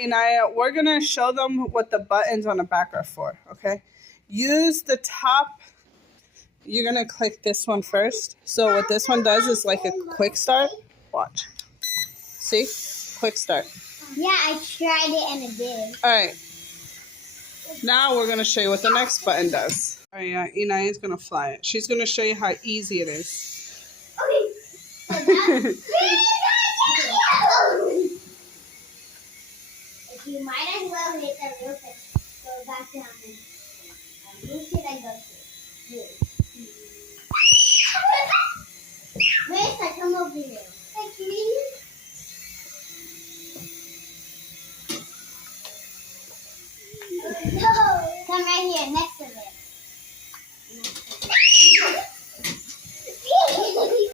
Iniyah, we're going to show them what the buttons on the back are for, okay? Use the top. You're going to click this one first. So what this one does is like a quick start. Watch. See? Quick start. Yeah, I tried it and it did. All right. Now we're going to show you what the next button does. All right, yeah, Iniyah's going to fly it. She's going to show you how easy it is. Okay. So that's